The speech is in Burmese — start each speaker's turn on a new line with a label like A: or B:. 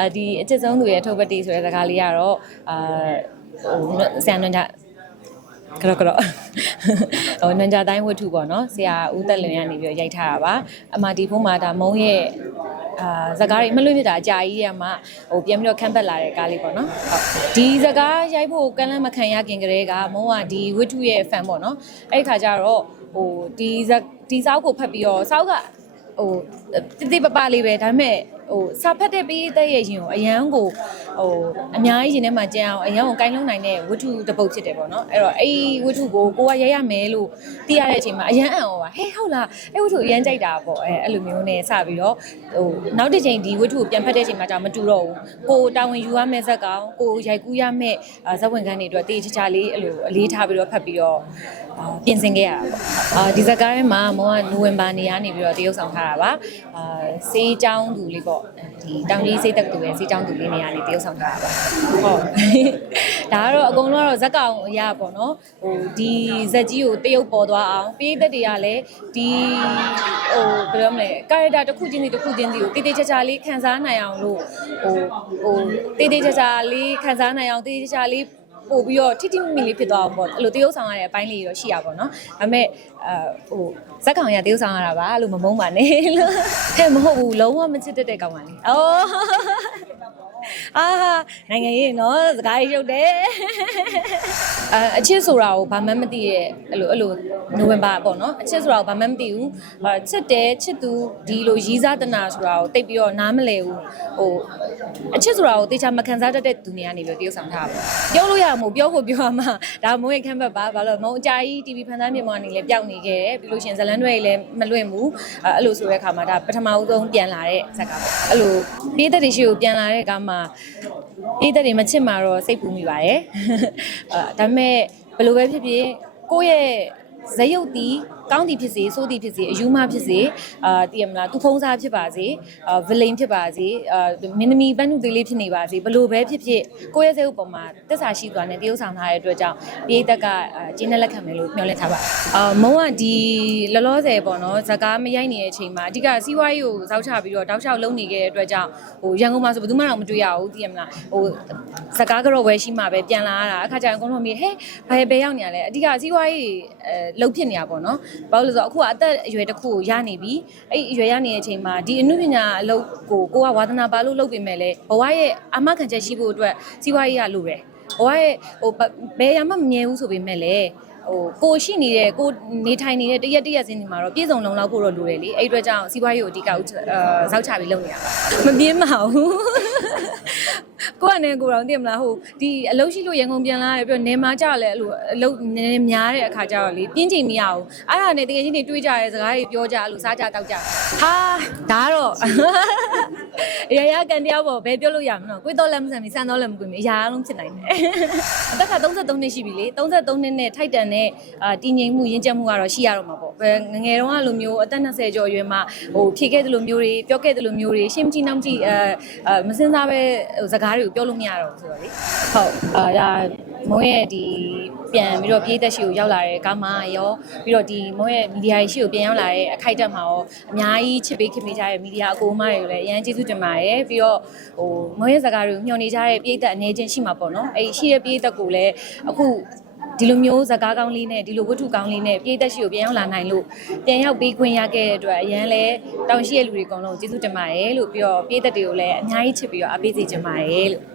A: အာဒီအချစ်ဆုံးသူရဲ့ထုတ်ပတ်တီဆိုတဲ့စကားလေးကတော့အာဟိုဆန်နွန်ကြကတော့ကတော့ဟိုနွန်ကြတိုင်းဝတ္ထုပေါ့နော်ဆရာဦးသက်လွင်ကနေပြီးတော့ရိုက်ထားတာပါအမဒီဖုန်းမှာဒါမုံရဲ့အာဇကားတွေမလွင့်မြစ်တာအကြာကြီးရမှဟိုပြန်ပြီးတော့ခန်းပတ်လာတဲ့ကားလေးပေါ့နော်ဟုတ်ဒီဇကားရိုက်ဖို့ကမ်းလမ်းမခံရခင်ကတည်းကမုံကဒီဝတ္ထုရဲ့ fan ပေါ့နော်အဲ့ဒီခါကျတော့ဟိုဒီဇဒီစောက်ကိုဖတ်ပြီးတော့စောက်ကဟိုတိတိပပလေးပဲဒါပေမဲ့ ဟိုစာဖတ်တဲ့ပေးတဲ့ရဲ့ရင်ကိုအရန်ကိုဟိုအများကြီးရင်ထဲမှာကြမ်းအောင်အရန်ကိုကိုင်းလုံးနိုင်တဲ့ဝတ္ထုတစ်ပုဒ်ဖြစ်တယ်ပေါ့နော်အဲ့တော့အဲ့ဒီဝတ္ထုကိုကိုကရဲရမယ်လို့သိရတဲ့အချိန်မှာအရန်အံ့ဩပါဟဲ့ဟုတ်လားအဲ့ဝတ္ထုအရန်ကြိုက်တာပေါ့အဲအဲ့လိုမျိုးနဲ့စပြီးတော့ဟိုနောက်တစ်ချိန်ဒီဝတ္ထုကိုပြန်ဖတ်တဲ့အချိန်မှာကြာမတူတော့ဘူးကိုတာဝန်ယူရမယ့်ဇက်ကောင်ကိုရိုက်ကူးရမယ့်ဇက်ဝင်ခန်းတွေအတွက်တေးချာချာလေးအဲ့လိုအလေးထားပြီးတော့ဖတ်ပြီးတော့အာပြင်ဆင်ခဲ့ရတာပေါ့အာဒီဇက်ကားထဲမှာမောကနိုဝင်ဘာနေကနေပြီးတော့တရုပ်ဆောင်ထားတာပါအာစေးချောင်းသူလေးပေါ့ဒီတောင်ကြီးစေးတက်သူရဲ့စေးချောင်းသူလေးနေရာနေတရုပ်ဆောင်ထားတာပါဟုတ်ဒါကတော့အကုန်လုံးကတော့ဇက်ကောင်အရာပေါ့နော်ဟိုဒီဇက်ကြီးကိုတရုပ်ပေါ်သွားအောင်ပေးသက်တွေကလည်းဒီဟိုဘယ်လိုမလဲကာရက်တာတစ်ခုချင်းစီတစ်ခုချင်းစီကိုတေးသေးချာချာလေးခန်းစားနိုင်အောင်လို့ဟိုဟိုတေးသေးချာချာလေးခန်းစားနိုင်အောင်တေးသေးချာချာလေး ပို့ပြီးတော့ထိထိမိမိလေးဖြစ်သွားအောင်ပေါ့အဲ့လိုတရုပ်ဆောင်ရတဲ့အပိုင်းလေးတော့ရှိရပါတော့။ဒါပေမဲ့အဲဟိုဇက်ကောင်ရတရုပ်ဆောင်ရတာပါလို့မမုန်းပါနဲ့လို့ဟဲ့မဟုတ်ဘူးလုံးဝမချစ်တတ်တဲ့ကောင်ပါလေ။အော် အာနိုင်ငံရေးနော်စကားရေးရုပ်တယ်အအချစ်ဆိုတာကိုဘာမှမသိရဲ့အဲ့လိုအဲ့လိုနိုဝင်ဘာပေါ့နော်အချစ်ဆိုတာကိုဘာမှမသိဘူးအချစ်တယ်ချစ်သူဒီလိုရီးစားတနာဆိုတာကိုတိတ်ပြီးတော့နားမလဲဘူးဟိုအချစ်ဆိုတာကိုတေချာမခံစားတတ်တဲ့သူတွေကနေပြီးတရုပ်ဆောင်ထားပါပြောလို့ရမှာပြောဖို့ပြောရမှာဒါမိုးရိတ်ခမ်းဘက်ပါဘာလို့မုံအကြာကြီး TV ဖန်သားမြေမောင်နေလည်းပျောက်နေခဲ့တယ်ပြီးလို့ရှရင်ဇလန်တွေလည်းမလွင့်ဘူးအဲ့လိုဆိုတဲ့အခါမှာဒါပထမဦးဆုံးပြန်လာတဲ့ဇက်ကပေါ့အဲ့လိုပြေးသက်တွေရှိကိုပြန်လာတဲ့အခါမှာပြေးသက်တွေမချစ်မှာတော့စိတ်ပူမိပါတယ်အဲဒါပေမဲ့ဘယ်လိုပဲဖြစ်ဖြစ်ကိုယ့်ရဲ့ဇယုတ်တီ ကောင်းတီဖြစ်စေဆိုးတီဖြစ်စေအယူမဖြစ်စေအာတည်ရမလားသူဖုံးစားဖြစ်ပါစေအာဗလိန်ဖြစ်ပါစေအာမင်းသမီးပန်းနုသေးလေးဖြစ်နေပါစေဘလို့ပဲဖြစ်ဖြစ်ကိုယ့်ရဲ့ဇယုတ်ပေါ်မှာတစ္ဆာရှိသွားတဲ့တရုပ်ဆောင်ထားတဲ့အတွက်ကြောင့်ပြေးသက်ကအာကျင်းနဲ့လက်ခံမယ်လို့မျှော်လင့်ထားပါအာမုံကဒီလောလောဆယ်ပေါ့နော်ဇကားမရိုက်နေတဲ့အချိန်မှာအဓိကစီးပွားရေးကိုစောက်ချပြီးတော့တောက်လျှောက်လုပ်နေခဲ့တဲ့အတွက်ကြောင့်ဟိုရန်ကုန်မှာဆိုဘယ်သူမှတော့မတွေ့ရဘူးတည်ရမလားဟို ဇကားကတော့ဝယ်ရှိမှပဲပြန်လာရတာအခါကျရင်အကုန်လုံးမေးဟဲ့ဘယ်ဘယ်ရောက်နေရလဲအဓိကစီးပွားရေးအဲလှုပ်ဖြစ်နေတာပေါ့နော်ဘာလို့လဲဆိုတော့အခုကအသက်အရွယ်တစ်ခုကိုရနေပြီအဲ့ဒီအရွယ်ရနေတဲ့အချိန်မှာဒီအမှုပညာအလုပ်ကိုကိုကဝါသနာပါလို့လုပ်ပေမဲ့လည်းဘဝရဲ့အာမခံချက်ရှိဖို့အတွက်စီးပွားရေးကလိုတယ်ဘဝရဲ့ဟိုဘယ်ရမှမမြဲဘူးဆိုပေမဲ့လည်းဟိုကိုရှိနေတဲ့ကိုနေထိုင်နေတဲ့တရက်တရက်စင်းဒီမှာတော့ပြည်စုံလုံလောက်ဖို့တော့လိုတယ်လေအဲ့ဒီအတွက်ကြောင့်စီးပွားရေးကိုအဓိကအဲဇောက်ချပြီးလုပ်နေရပါမပြင်းပါဘူး ကိုကနေကိုတော့သိမလားဟိုဒီအလုပ်ရှိလို့ရန်ကုန်ပြန်လာတယ်ပြီးတော့နေမှာကြလဲအဲ့လိုအလုပ်နည်းနည်းများတဲ့အခါကျတော့လေပြင်းချိန်မရဘူးအဲ့ဒါနဲ့တကယ်ချင်းတွေတွေးကြရဲစကားတွေပြောကြအဲ့လိုစားကြတောက်ကြဟာဒါတော့ရရကန်တယောက်ပေါ့ဘယ်ပြောလို့ရမလို့ကိုတော့လည်းမဆန်ပြီစံတော့လည်းမကွေးမီအရာအလုံးဖြစ်နိုင်တယ်အသက်က33နှစ်ရှိပြီလေ33နှစ်နဲ့ထိုက်တန်တဲ့အာတည်ငြိမ်မှုရင်းချက်မှုကတော့ရှိရတော့မှာပေါ့ဘယ်ငငယ်တုန်းကလိုမျိုးအသက်20ကျော်အရွယ်မှာဟိုဖြေခဲ့တဲ့လိုမျိုးတွေပြောခဲ့တဲ့လိုမျိုးတွေရှင်းမကြည့်နောက်ကြည့်အဲအဲမစင်စားပဲဟိုစကားတွေကိုပြောလို့မရတော့ဘူးဆိုတော့လေဟုတ်အာဒါမုံရဲ့ဒီပြန်ပြီးတော့ပြေးသက်ရှိကိုရောက်လာတဲ့ကားမှာရောပြီးတော့ဒီမုံရဲ့မီဒီယာရှိကိုပြန်ရောက်လာတဲ့အခိုက်အတန့်မှာရောအများကြီးချစ်ပေးခင်ပေးကြတဲ့မီဒီယာအကိုအမတွေကိုလည်းအရန်ကျေးဇူးတင်ပါတယ်ပြီးတော့ဟိုမုံရဲ့စကားတွေကိုမျှော်နေကြတဲ့ပြေးသက်အနေချင်းရှိမှာပေါ့နော်အဲ့ရှိတဲ့ပြေးသက်ကိုလည်းအခု ဒီလိုမျိုးဇကားကောင်းလေးနဲ့ဒီလိုဝတ္ထုကောင်းလေးနဲ့ပြည်သက်ရှိကိုပြန်ရောက်လာနိုင်လို့ပြန်ရောက်ပေးခွင့်ရခဲ့တဲ့အတွက်အရန်လဲတောင်ရှိရဲ့လူတွေအကုန်လုံးကျေးဇူးတင်ပါတယ်လို့ပြီးတော့ပြည်သက်တွေကိုလည်းအများကြီးချစ်ပြီးတော့အားပေးစေချင်ပါတယ်လို့